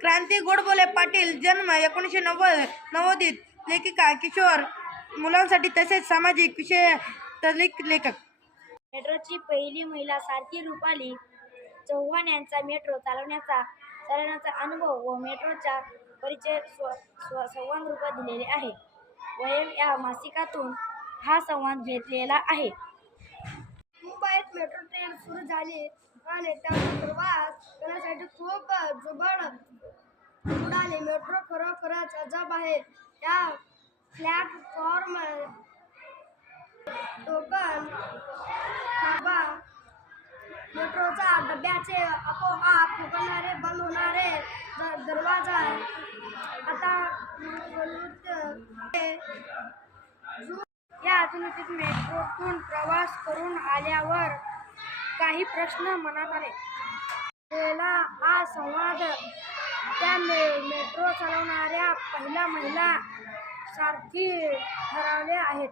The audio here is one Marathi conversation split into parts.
क्रांती गोडबोले पाटील जन्म 1990 लेखिका किशोर मुलांसाठी तसेच सामाजिक विषय लेखक। मेट्रोची पहिली महिला सारथी रुपाली चव्हाण यांचा मेट्रो चालवण्याचा अनुभव व मेट्रोचा परिचय संवाद रूपात दिलेले आहे। वयम या मासिकातून हा संवाद घेतलेला आहे। मुंबईत मेट्रो ट्रेन सुरू झाली आणि त्याचा प्रवास करण्यासाठी खूप जुबाड उडाले। मेट्रो खरोखरच अजब आहे। त्या प्लॅटफॉर्म टोकन थांबा, मेट्रोच्या डब्याचे आपोआप उघडणारे बंद होणारे दरवाजा, आता या आधुनिक मेट्रोतून प्रवास करून आल्यावर काही प्रश्न मनात आले। हा संवाद त्या मेट्रो चालवणाऱ्या पहिल्या महिला सारथी ठरवले आहेत।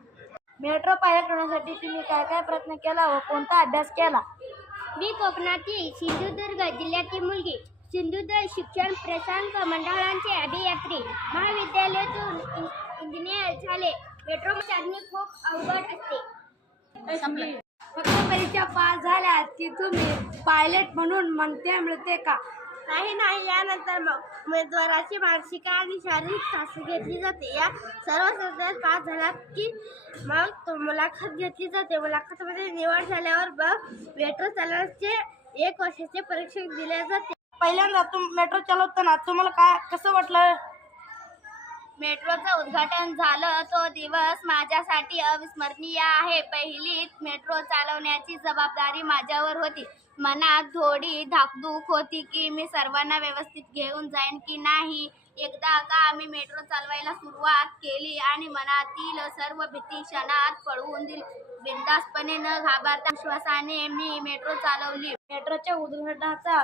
मेट्रो पायलट होण्यासाठी तुम्ही काय प्रयत्न केला व कोणता अभ्यास केला? मी कोकणातील सिंधुदुर्ग जिल्ह्याची मुलगी। सिंधुदुर्ग शिक्षण प्रशासक मंडळाचे अभियांत्रिकी महाविद्यालयातून इंजिनियर झाले। मेट्रो चढणे खूप अवघड असते। फक्त परीक्षा पास झाल्या की तुम्ही पायलट म्हणून मान्यता मिळते का? नाही, यानंतर उमेदवाराची मानसिक आणि शारीरिक चाचणी घेतली जाते। या सर्व चाचण्यांत पास झाला की मग मुलाखत घेतली जाते। मुलाखतीमध्ये निवड झाल्यावर मेट्रो चालवण्याचे 1 वर्षाचे प्रशिक्षण दिले जाते। पहिल्यांदा मेट्रो चालवताना तुम्हाला कसं वाटलं? मेट्रोचं उद्घाटन झालं तो दिवस माझ्यासाठी अविस्मरणीय आहे। पहिलीच मेट्रो चालवण्याची जबाबदारी माझ्यावर होती। मनात थोडी धाकधूक होती की मी सर्वांना व्यवस्थित घेऊन जाईन की नाही। एकदा का आम्ही मेट्रो चालवायला सुरुवात केली आणि मनातील सर्व भीती क्षणात पळवून दिली। बिनधास्तपणे न घाबरता विश्वासाने मी मेट्रो चालवली। मेट्रोच्या उद्घाटनाचा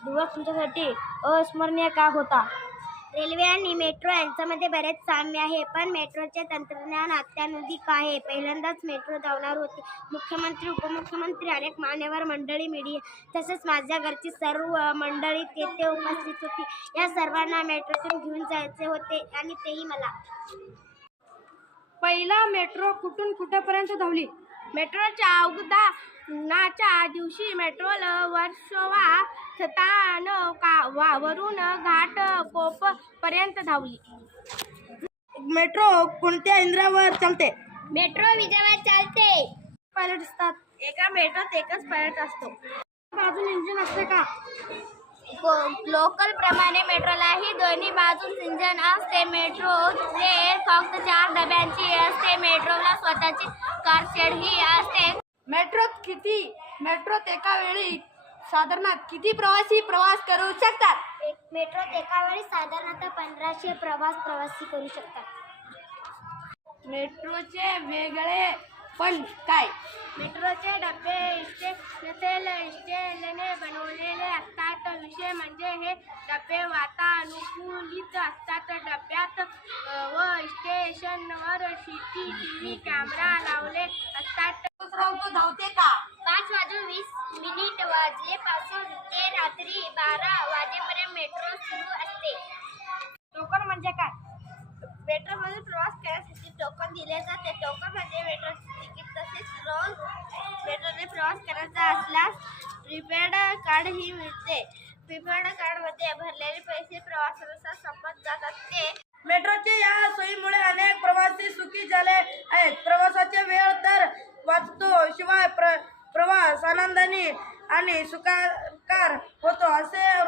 दिवस तुमच्यासाठी अविस्मरणीय का होता? रेल्वे आणि मेट्रो यांच्यामध्ये बरेच साम्य आहे, पण मेट्रोचे तंत्रज्ञान अत्याधुनिक आहे। पहिल्यांदाच मेट्रो धावणार होती। मुख्यमंत्री, उपमुख्यमंत्री, अनेक मान्यवर मंडळी, मीडिया तसेच माझ्या घरची सर्व मंडळी तेथे उपस्थित होती। या सर्वांना मेट्रोतून घेऊन जायचे होते आणि तेही मला। पहिला मेट्रो कुठून कुठेपर्यंत धावली? मेट्रोच्या उद्घाटनाच्या दिवशी मेट्रोला वर्सोवा स्थानकावरून घाटकोपर पर्यंत धावली। मेट्रो कोणत्या इंधनावर चालते? मेट्रो विजेवर चालते। पायलट असतात? एका मेट्रोत एकच पायलट असतो। बाजून इंजिन असते का? लोकल प्रमाणे मेट्रोलाही दोन्ही बाजूस इंजिन असते। मेट्रो ट्रेन फक्त 4 डब्यांची असते। मेट्रोला स्वतःची कारशेडही असते। मेट्रोत एका वेळी साधारणतः किती प्रवासी प्रवास करू शकतात? मेट्रोत एका वेळी साधारणतः 1500 प्रवासी करू शकतात। मेट्रोचे वेगळे पण काय? मेट्रोचे डबे स्टेलने बनवलेले असतात। विशेष म्हणजे हे डबे वातानुकूलित असतात। डब्यात व स्टेशनवर CCTV कॅमेरा लावले असतात। धावते का? 5:20 वाजल्यापासून ते रात्री 12 वाजेपर्यंत मेट्रो सुरू असते। टोकन म्हणजे काय? मेट्रोमध्ये प्रवास करण्यासाठी टोकन दिले जाते। टोकन म्हणजे मेट्रोचे तिकीट। तसेच रोज मेट्रोने प्रवास करायचा असल्यास प्रीपेड कार्डही मिळते। प्रीपेड कार्डमध्ये भरलेले पैसे प्रवासानुसार संपत जातात। मेट्रोच्या या सोयीमुळे अनेक प्रवासी सुखी झाले आहेत। प्रवासाचा वेळ तर वाचतो, शिवाय प्रवास आनंदाने आणि सुखकर होतो असे